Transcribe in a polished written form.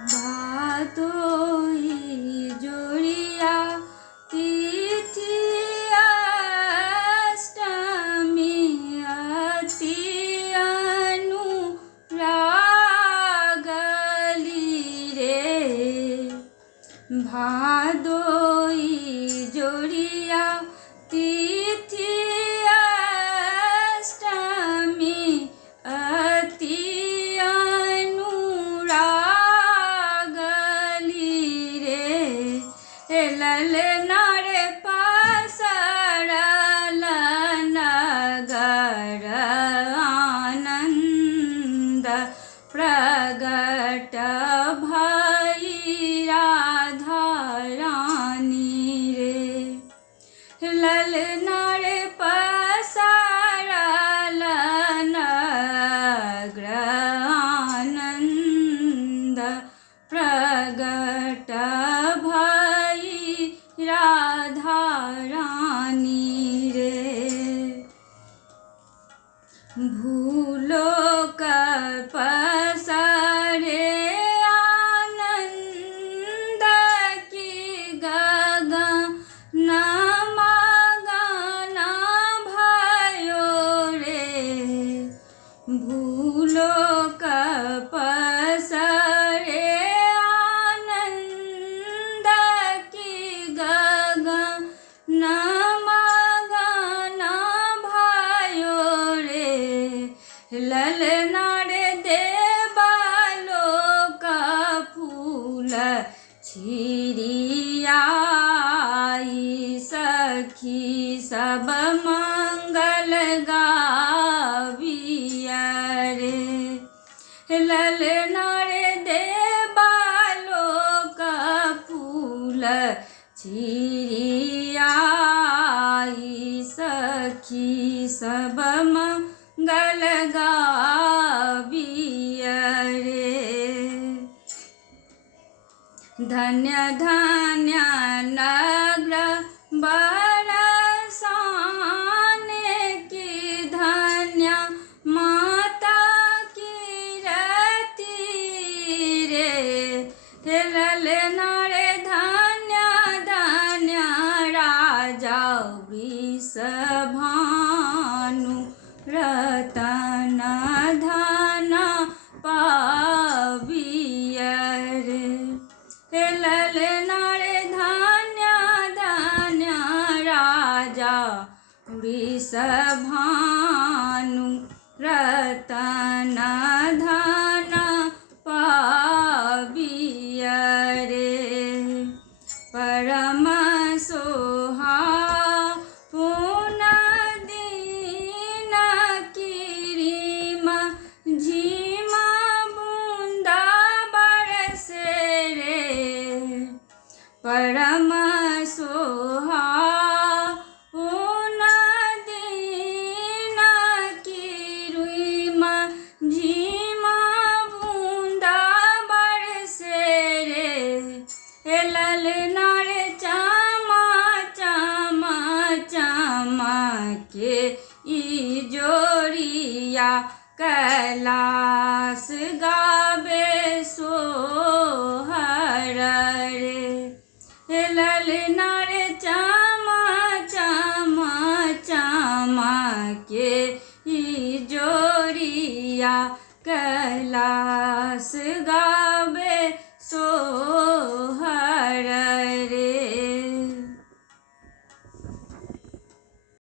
भादोई जोड़िया तिथि अष्टमी अति अनुरागली रे। भादोई जोड़िया तिथि अष्टमी अति अनुरागली रे। ललना रे पसरल नगर आनंद प्रगट भई राधा रानी रे। ललना रे पसरल नगर आनंद प्रगट भई राधा रानी रे। भूलोक पसरे आनंद की गगन मगन भयो रे। भूलोक पसरे आनंद की गगन मगन भयो रे। ललना रे देवलोक फूल छिड़ियाई सखी सब मंगल गाविया रे। ललना रे देवलोक फूल छिड़ियाई सखी सब मंगल गाविया रे। धन्य धन्य नगर बरसाने की धन्य माता की रति रे। ललना रे धन्य धन्य राजा वृषभानु रतन धन पाविया रे। ललना रे धन्य धन्य राजा वृषभानु रतन धन पाविया रे। परम सोहा पुन दीन किरीमा झीमा बूंदा बरसे रे। परम सोहा पुन दीन किरीमा झीमा बूंदा बरसे रे। ललना रे चमा चमा चमा के ई जोड़िया कैलाश गावे सोहर रे। ललना रे चमा चमा चमा के ई जोड़िया कैलाश गा